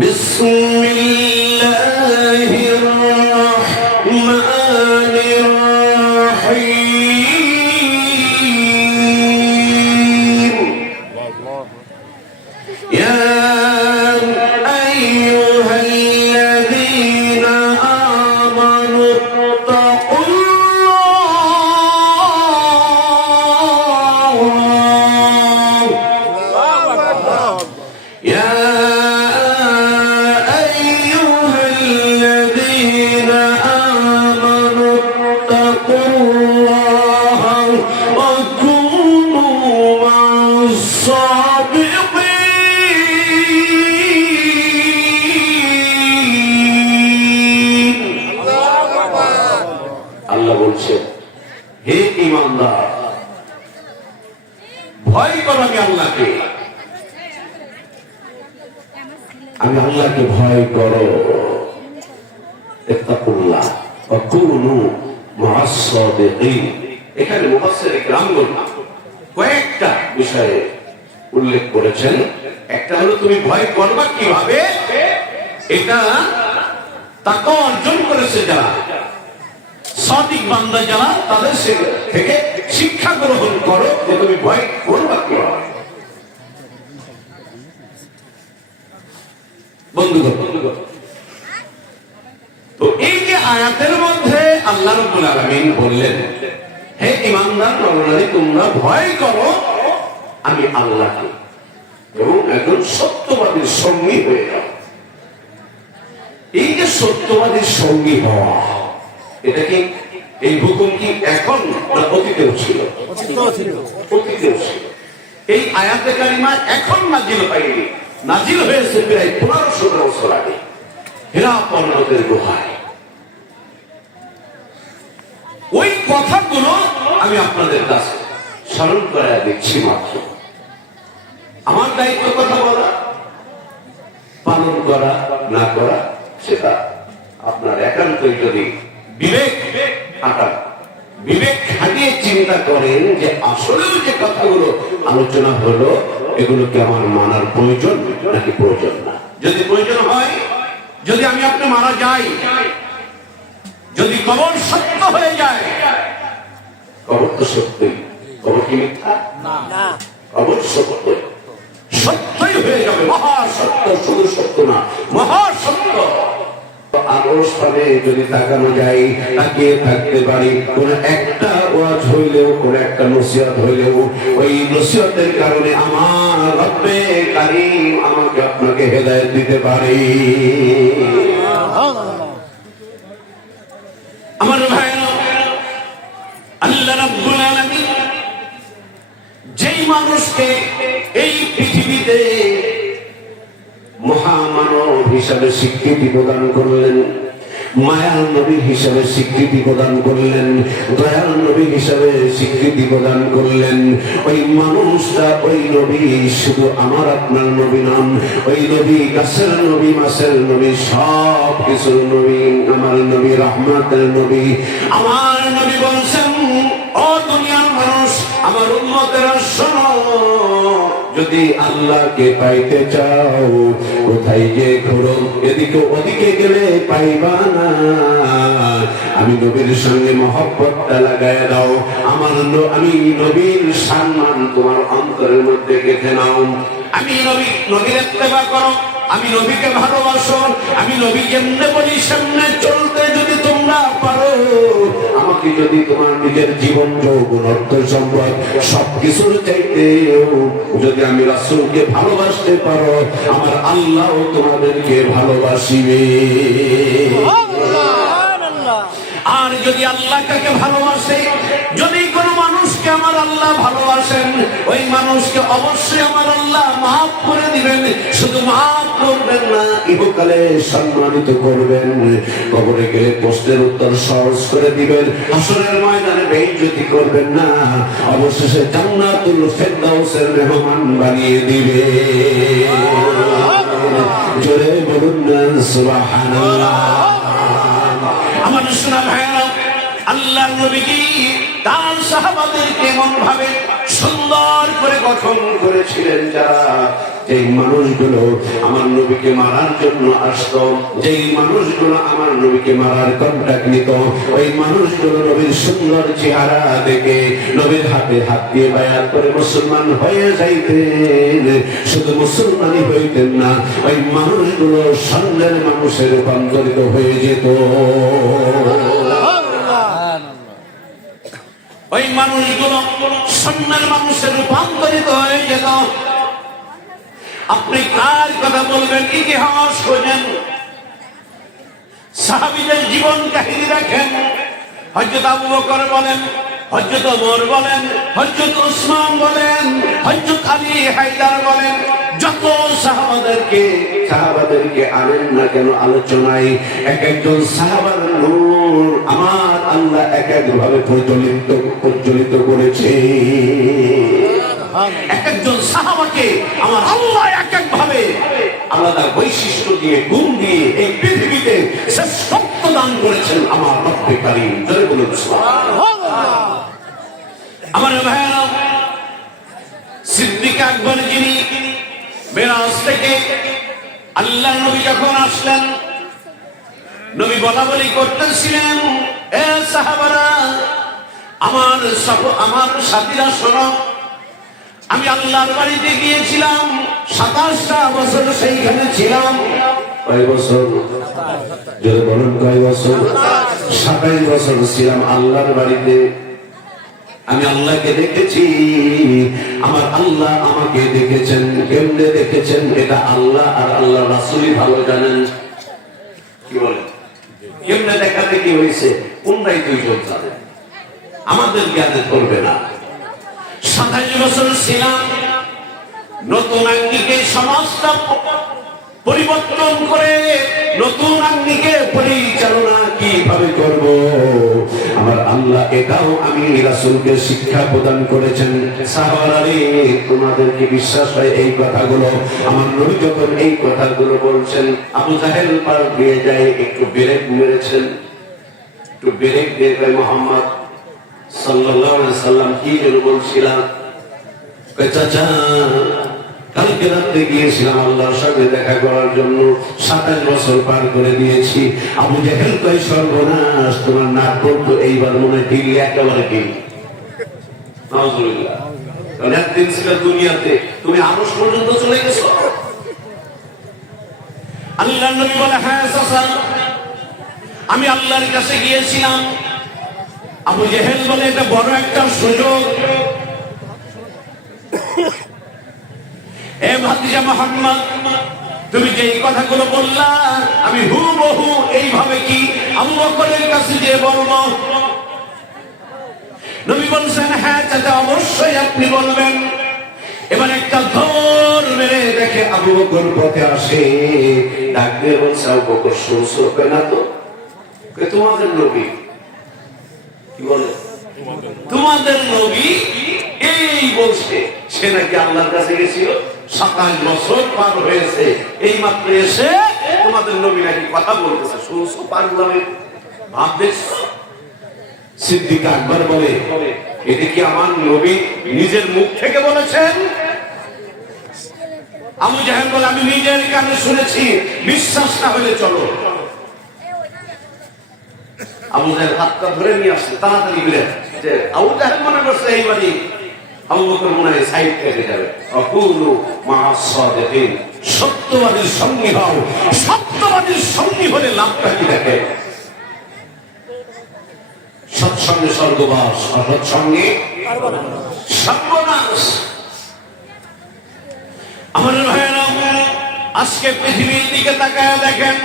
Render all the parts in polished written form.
বিসমিল্লাহির রহমানির রহিম। ইয়া আইয়ুহাল্লাযীনা আমানু হে ঈমানদার, ভয় করো আমি আল্লাহকে ভয় করো। ইত্তাকুল্লাহ ওয়া কুনু মা'আস সাদিকিন। এখানে মুফাসসিরে কিরামগণ কয়েকটা বিষয়ে উল্লেখ করেছেন। একটা হলো তুমি ভয় করবা কিভাবে, এটা তাকওয়া অর্জন করেছে যারা, সাদিক বান্দা যারা, তাদের থেকে শিক্ষা গ্রহণ করো যে তুমি ভয় করবা কিভাবে। বন্ধুগণ, তো এই যে আয়াতের মধ্যে আল্লাহ রাব্বুল আলামিন বললেন, হে ঈমানদার নরনারী, তোমরা ভয় করো আমি আল্লাহকে এবং একজন সত্যবাদীর সঙ্গী হয়ে যাও। এই যে সত্যবাদীর সঙ্গী হওয়া, এটা কি, এই হুকুম কি এখন না অতীতেও ছিল? অতীতেও ছিল। এই আয়াতে কারিমা এখন নাজিল হয়নি, নাজিল হয়েছে প্রায় 1500 বছর আগে হিরা পর্বতের গুহায়। ওই কথাগুলো আমি আপনাদের কাছে স্মরণ করে দিচ্ছি মাত্র। আমার দায়িত্ব কথা বলা, পালন করা না করা সেটা আপনার একান্তই যদি বিবেক খাটিয়ে চিন্তা করেন যে আসলেও যে কথাগুলো আলোচনা হলো এগুলোকে আমার মানার প্রয়োজন নাকি প্রয়োজন না। যদি প্রয়োজন হয়, যদি আমি আপনি মারা যাই, যদি কবর সত্য হয়ে যায়, কবর তো সত্যই, কবর কি মিথ্যা না, কবর সত্য, সত্যই হয়ে যাবে, মহাসত্য, শুধু সত্য না মহাসত্য। আদর্শ ভাবে যদি তাকানো যায়, তাকিয়ে থাকতে পারি, কোন একটা ওয়াজ হইলেও, কোন একটা নসিহত হইলেও, ওই নসিহতের কারণে আমার রব্বে কারীম আমাকে আপনাকে হেদায়েত দিতে পারে। আমার ভাইরা, আল্লাহ রাব্বুল আলামিন যেই মানুষকে এই পৃথিবীতে মহামানব হিসাবে স্বীকৃতি প্রদান করলেন, মায়ার নবী হিসাবে স্বীকৃতি প্রদান করলেন, দয়ার নবী হিসাবে স্বীকৃতি প্রদান করলেন, ওই মানুষটা, ওই নবী শুধু আমার আপনার নবী নন, ওই নবী গাছের নবী, মাছের নবী, সব কিছুর নবী, আমার নবী রহমতের নবী। আমার নবী বলছেন, ও দুনিয়ার মানুষ, আমার উম্মতেরা শোনো, যদি আল্লাহকে পাইতে চাও কোথায় যে ঘোরো, এদিকে ওদিকে গেলে পাইবা না। আমি নবীর সঙ্গে মহব্বতটা লাগায় দাও, আমি নবীর সম্মান তোমার অন্তরের মধ্যে গেঁথে নাও। আমি নবীর ইত্তেবা করো, আমি নবীকে ভালোবাসো, আমি নবী যেমনে বলি সামনে চলতে যদি তোমরা পারো, আমাকে যদি তোমার নিজের জীবন, যৌবন, অর্থ, সম্পদ সবকিছুর চাইতেও যদি আমি রাসূলকে ভালোবাসতে পারো, আমার আল্লাহও তোমাদেরকে ভালোবাসিবে। আর যদি আল্লাহ কাকে ভালোবাসে, যদি কোনো মানুষকে আমার আল্লাহ ভালোবাসেন, ওই মানুষকে অবশ্যই আমার আল্লাহ মাফ করে দিবেন। শুধু মাফ করবেন না, ইহকালে সম্মানিত করবেন, কবরে গেলে প্রশ্নের উত্তর সহজ করে দিবেন, হাসরের ময়দানে বেইজ্জতি করবেন না, অবশেষে জান্নাতুল ফেরদাউসের মেহমান বানিয়ে দিবে। জোরে বলুন না সুবহানাল্লাহ। আমার শোনা ভাইরা, আল্লাহর নবী কি তার সাহাবাদের কেমন ভাবে সুন্দর করে গঠন করেছিলেন যারা, যেই মানুষগুলো আমার নবীকে মারার জন্য আসতো, যেই মানুষগুলো আমার নবীকে মারার কন্ট্যাক্ট নিত, ওই মানুষগুলো নবীর সুন্দর চেহারা দেখে নবীর হাতে হাত দিয়ে বায়াত করে মুসলমান হয়ে যাইতেন। শুধু মুসলমানই হইতেন না, ওই মানুষগুলো স্বর্ণের মানুষের রূপান্তরিত হয়ে যেত। ওই মানুষগুলো স্বর্ণের মানুষের রূপান্তরিত হয়ে যেত। আপনি কার কথা বলবেন? ইতিহাস খোঁজেন, সাহাবীদের জীবন কাহিনী দেখেন। হযরত আবু বকর বলেন, হযরত ওমর বলেন, হযরত উসমান বলেন, হযরত আলী হায়দার বলেন, যত সাহাবাদেরকে আনেন না কেন আলোচনায়, এক একজন সাহাবার নূর আমার আল্লাহ এক এক ভাবে প্রজ্বলিত করেছে। এক একজন সাহাবাকে আমার আল্লাহ এক এক ভাবে আলাদা বৈশিষ্ট্য দিয়ে, গুণ দিয়ে এই পৃথিবীতে শ্রেষ্ঠত্ব দান করেছেন আমার রব্বে কারীম। জোরে বলুন সুবহানাল্লাহ। আমার ভাইয়েরা, সিদ্দিক আকবর যিনি মেরাজ থেকে আল্লাহ নবী যখন আসলেন, নবী বলা বলি করতেছিলেন, এ সাহাবারা, আমার সাথীরা শোনো, আমি আল্লাহর বাড়িতে গিয়েছিলাম, 27টা বছর সেইখানে ছিলাম। কয় বছর? যদি বলুন কয় বছর? 27 বছর ছিলাম আল্লাহর বাড়িতে। আমি আল্লাহকে দেখেছি, আমার আল্লাহ আমাকে দেখেছেন। কেমনে দেখেছেন এটা আল্লাহ আর আল্লাহ রাসূলই ভালো জানেন। কি বলেন? কেমনে দেখাতে কি হয়েছে কোনটাই দুইজন জানে, আমাদের জ্ঞানে করবে না। 27 বছর ছিলাম, নতুন আঙ্গিকে সমাজটা পরিবর্তন করে নতুন আঙ্গিকে পরিচালনা কিভাবে করব, আমার আল্লাহ এটাও আমি রাসূলকে শিক্ষা প্রদান করেছেন। সাহাবারা, তোমাদেরকে বিশ্বাস হয় এই কথাগুলো? আমার নবী যখন এই কথাগুলো বলছেন, আবু জাহেল পার দিয়ে যায়, একটু ব্রেক মেরেছেন, একটু ব্রেক দিয়ে মুহাম্মদ সাল্লাল্লাহু আলাইহি সাল্লাম কি যেন বলছিলাম, চাচা কালকে রাতে গিয়েছিলাম আল্লাহর সাথে দেখা করার জন্য, 27 বছর পার করে দিয়েছি। আবু জাহেল কয়, সর্বনাশ, তোমার নাক পর্যন্ত এইবার মনে হয় ঢিল, একেবারে ঢিল। নাউজুবিল্লাহ। কারণ একদিন ছিল দুনিয়াতে, তুমি আরশ পর্যন্ত চলে গেছো। আল্লাহর নবী বলে, হ্যাঁ চাচা, আমি আল্লাহর কাছে গিয়েছিলাম। আবু জাহেল বলে, এটা বড় একটা সুযোগ। এ ভাতিজা মুহাম্মদ, তুমি যে এই কথাগুলো বললা, আমি হুবহু এইভাবে কি আবু বকরের কাছে গিয়ে বলবো? নবী বলছেন, হ্যাঁ চাচা, অবশ্যই আপনি বলবেন। এবার একটা দৌড় মেরে দেখে আবু বকর পথে আসে, ডাক দিয়ে বলছে, আবু বকর শুনছো না তো? তোমাদের নবী কি বলে? তোমাদের নবী এই বলছে, সে নাকি আল্লাহর কাছে গেছিল, 27 বছর পার হয়েছে, এই মাত্র এসে তোমাদের নবী নাকি কথা বলতেছে। শুনছো পাগলামের ভাব দেখছো? সিদ্দিক আকবর বলে, এটা কি আমার নবী নিজের মুখ থেকে বলেছেন? আবু জাহেল বলে, আমি নিজের কানে শুনেছি, বিশ্বাস না হলে চলো। আবু জাহেল হাতটা ধরে নিয়ে আসছে তাড়াতাড়ি করে, যে আবু জাহেল মনে করছে এইবারই আবু বকর মনে হয় সাইড থেকে যাবে। আকুলু মা'আস সাদিকিন, সত্যবাদীর সঙ্গী হও। সত্যবাদীর সঙ্গী হলে লাভটা কি দেখে? সৎসঙ্গে স্বর্গবাস, অসৎসঙ্গে সর্বনাশ। আমার ভাইয়েরা, আজকে পৃথিবীর দিকে তাকায়া দেখেন,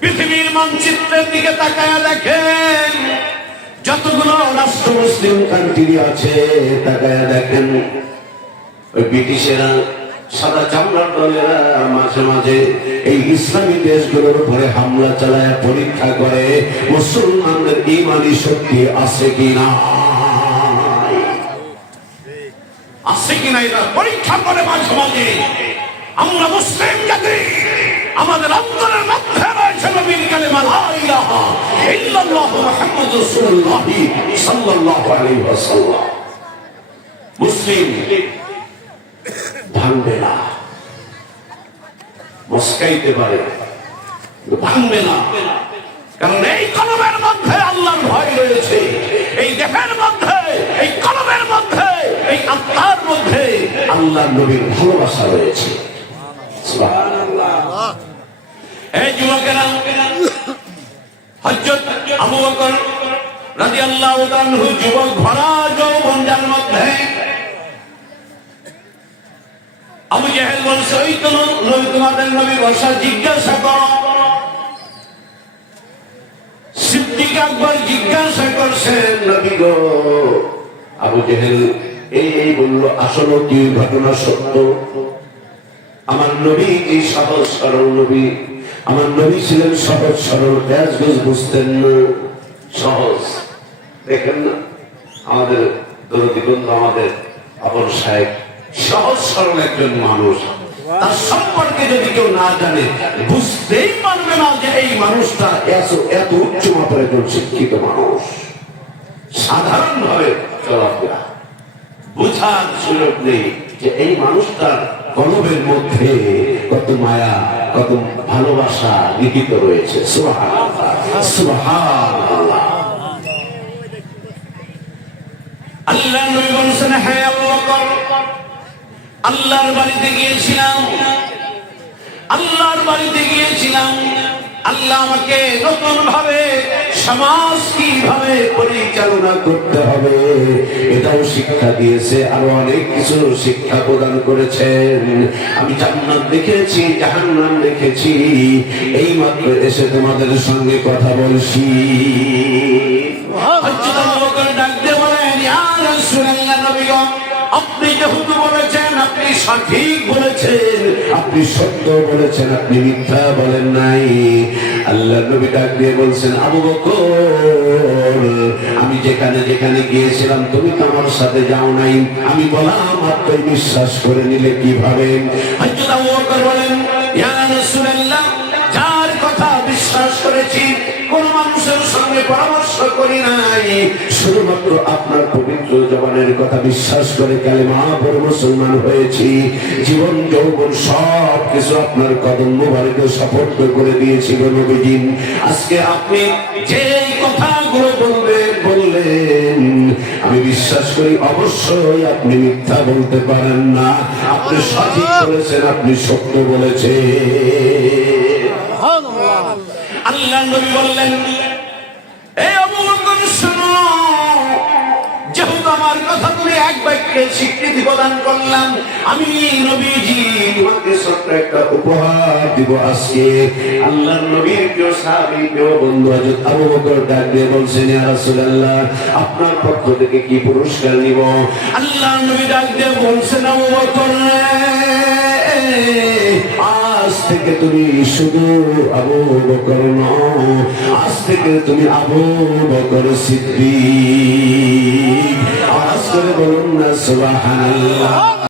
পৃথিবীর মানচিত্রের দিকে তাকায়া দেখেন, যতগুলো রাষ্ট্র মুসলিম কান্ট্রি আছে তাকায়া দেখেন, ওই ব্রিটিশেরা, সাদা চামড়ার দলেরা মাঝে মাঝে এই ইসলামী দেশগুলোর উপরে হামলা চালায়, পরীক্ষা করে মুসলমানদের ঈমানি শক্তি আছে কিনা, আছে কিনা এটা পরীক্ষা করে মাঝে মাঝে। আমরা মুসলিম জাতি, আমাদের অন্তরের মধ্যে রয়েছে নবীর কালেমা লা ইলাহা ইল্লাল্লাহু মুহাম্মাদুর রাসূলুল্লাহ সাল্লাল্লাহু আলাইহি ওয়াসাল্লাম। মুসলিম ভাঙবে না, মস্কাইতে পারে, ভাঙবে না। কারণ এই কলমের মধ্যে আল্লাহর ভয় রয়েছে, এই দেহের মধ্যে, এই কলমের মধ্যে, এই আত্মার মধ্যে আল্লাহর নবীর ভালোবাসা রয়েছে। সুবহানাল্লাহ। এই যুবকেরা, হযরত আবু বকর রাদিয়াল্লাহু তাআলা যুবক ভরা যৌবনের মধ্যে আবু জাহেল বলছে, ওই তো নবী, তোমাদের নবী বর্ষা জিজ্ঞাসা করো। সিদ্দিক আকবর জিজ্ঞাসা করছেন, নবী গো, আবু জাহেল এই বলল, আসলে কি ঘটনা সত্য? আমার নবী এই সহজ সরল নবী, আমার নবী ছিলেন সহজ সরল, ব্যাস বুঝতেন না, সহজ। দেখেন না আমাদের দরদি বন্ধু, আমাদের আপন সাহেব, সহজ সরল একজন মানুষ। তার সম্পর্কে যদি কেউ না জানে, বুঝতেই পারবে না যে এই মানুষটা এত উচ্চ মাত্রার একজন শিক্ষিত মানুষ। সাধারণ ভাবে চলাফেরা, বোঝার সুযোগ নেই যে এই মানুষটার কলবের মধ্যে কত মায়া, কত ভালোবাসা নিহিত রয়েছে। সুবহানাল্লাহ, সুবহানাল্লাহ। আল্লাহ নবী বলেছেন, হে আবু বকর, আল্লাহর বাড়িতে গিয়েছিলাম, আল্লাহর বাড়িতে গিয়েছিলাম। আল্লাহ আমাকে নতুন ভাবে সমাজ কিভাবে পরিচালনা করতে হবে এটাও শিক্ষা দিয়েছে, আরো অনেক কিছু শিক্ষা প্রদান করেছেন। আমি জান্নাত দেখেছি, জাহান্নাম দেখেছি, এই মাত্র এসে তোমাদের সঙ্গে কথা বলছি। আপনি যেহেতু বলেছেন, আপনি সঠিক বলেছেন, আপনি সত্য বলেছেন, আপনি মিথ্যা বলেন নাই। আল্লাহ নবী ডাক দিয়ে বলছেন, আবু বকর, আমি যেখানে যেখানে গিয়েছিলাম তুমি তো আমার সাথে যাও নাই, আমি বললাম মাত্র বিশ্বাস করে নিলে কিভাবে? হযরত আবু বকর বলেন, ইয়া রাসূলুল্লাহ, যার কথা বিশ্বাস করেছি, কোন মানুষের সঙ্গে পরামর্শ করি নাই, শুধুমাত্র আপনার পবিত্র জবানের কথা বিশ্বাস করে কালেমা পড়ে মুসলমান হয়েছি। জীবন যৌবন সব কিছু আপনার কদম মুবারকে সুপর্দ করে দিয়েছি গো নবীজি। আজকে আপনি যে কথাগুলো বললেন আমি বিশ্বাস করি, অবশ্যই আপনি মিথ্যা বলতে পারেন না, আপনি সঠিক বলেছেন, আপনি সত্য বলেছেন। আল্লাহ নবী বললেন, এই আবু বকর শোনো, যেহেতু আমার কথা তুমি এক বাক্যে স্বীকৃতি প্রদান করলাম, আমি নবীজি তোমাকে ছোট্ট একটা উপহার দিব আজকে। আল্লাহর নবীর প্রিয় সাহাবী, প্রিয় বন্ধু হযরত আবু বকর ডাক দিয়ে বলছেন, ইয়া রাসূলুল্লাহ, আপনার পক্ষ থেকে কি পুরস্কার নিব? আল্লাহর নবী ডাক দিয়ে বলছেন, আবু বকর, আজ থেকে তুমি শুধু আবু বকর নও, আজ থেকে তুমি আবু বকর সিদ্দিক। আওয়াজ করে বলুন না সুবহানাল্লাহ।